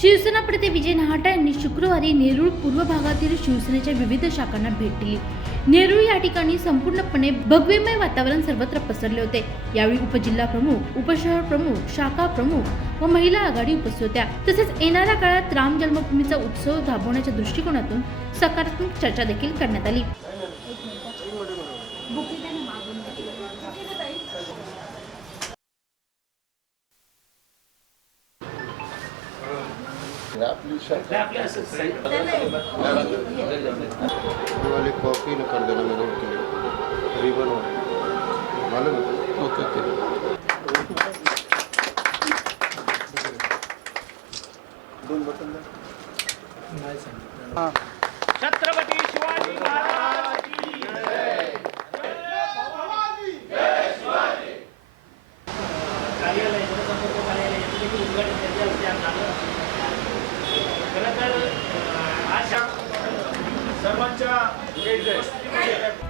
शिवसेना प्रति विजय नहाटा यांनी शुक्रवारी नेरूळ पूर्व भागातील शिवसेनेच्या विविध शाखांना भेट दिली। नेरूळ या ठिकाणी संपूर्णपणे भगवेमय वातावरण सर्वत्र पसरले होते। यावेळी उपजिल्हा प्रमुख, उपशहर प्रमुख, शाखा प्रमुख व महिला आघाडी उपस्थित होत्या। तसेच येणाऱ्या काळात राम जन्मभूमीचा उत्सव राबवण्याच्या दृष्टिकोनातून सकारात्मक चर्चा देखील करण्यात आली। वाली कॉपी न कर देना मेरे के लिए रिबन मालूम है ओके दोन बटन नाही सांगितलं। हां छत्रपती शिवाजी महाराज की जय। जय शिवाजी। कार्यालय जनसंपर्क कार्यालय याचे देखील उद्घाटन त्यांच्या हस्ते आज झालं। खरं तर आशा सर्वांच्या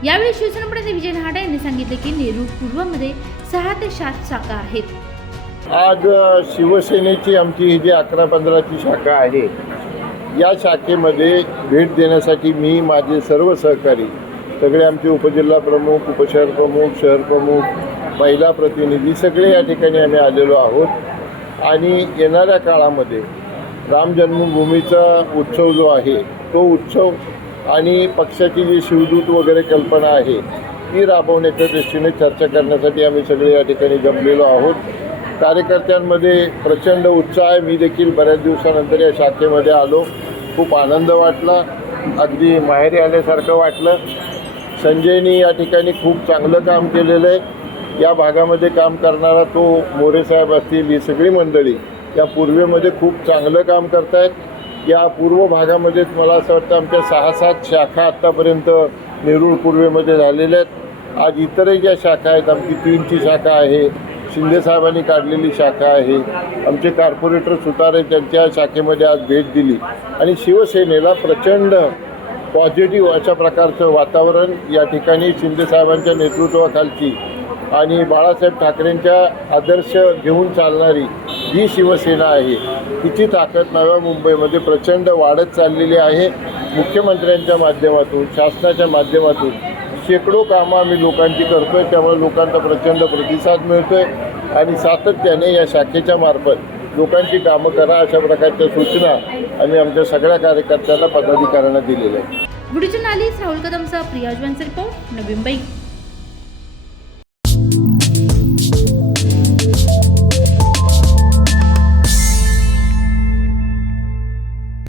यावेळी शिवसेना प्रमुख विजय नहाटा यांनी सांगितले की नेरूळ पूर्वमध्ये 6 ते 7 शाखा आहेत। आज शिवसेनेची आमची ही जी 11-15ची शाखा आहे, या शाखेमध्ये भेट देण्यासाठी मी, माझे सर्व सहकारी, सगळे आमचे उपजिल्हा प्रमुख, उपशहर प्रमुख, शहर प्रमुख, महिला प्रतिनिधी सगळे या ठिकाणी आम्ही आलेलो आहोत। आणि येणाऱ्या काळामध्ये राम जन्मभूमीचा उत्सव जो आहे तो उत्सव आणि पक्षाची जी शिवदूत वगैरे कल्पना आहे ती राबवण्याच्या दृष्टीने चर्चा करण्यासाठी आम्ही सगळे या ठिकाणी जमलेलो आहोत। कार्यकर्त्यांमध्ये प्रचंड उत्साह आहे। मी देखील बऱ्याच दिवसानंतर या शाखेमध्ये आलो, खूप आनंद वाटला, अगदी माहेरी आल्यासारखं वाटलं। संजयनी या ठिकाणी खूप चांगलं काम केलेलं आहे। या भागामध्ये काम करणारा तो मोरेसाहेब असतील, ही सगळी मंडळी या पूर्वेमध्ये खूप चांगलं काम करत आहेत। या पूर्व भागामध्ये मला असं वाटतं आमच्या 6-7 शाखा आत्तापर्यंत नेरूळ पूर्वेमध्ये झालेल्या आहेत। आज इतरही ज्या शाखा आहेत, आमची 3ची शाखा आहे, शिंदेसाहेबांनी काढलेली शाखा आहे, आमचे कॉर्पोरेटर सुतारे त्यांच्या शाखेमध्ये आज भेट दिली आणि शिवसेनेला प्रचंड पॉझिटिव्ह अशा प्रकारचं वातावरण या ठिकाणी शिंदेसाहेबांच्या नेतृत्वाखालची आणि बाळासाहेब ठाकरेंच्या आदर्श घेऊन चालणारी जी शिवसेना आहे तिची ताकद नव्या मुंबईमध्ये प्रचंड वाढत चाललेली आहे। मुख्यमंत्र्यांच्या माध्यमातून, शासनाच्या माध्यमातून शेकडो कामं आम्ही लोकांची करतो आहे, त्यामुळे लोकांचा प्रचंड प्रतिसाद मिळतो आहे आणि सातत्याने या शाखेच्या मार्फत लोकांची कामं करा अशा प्रकारच्या सूचना आम्ही आमच्या सगळ्या कार्यकर्त्यांना, पदाधिकाऱ्यांना दिलेल्या आहेत। व्हिडिओ जर्नलिस्ट राहुल कदमसह प्रिया ज्वांचा रिपोर्ट, नवी मुंबई।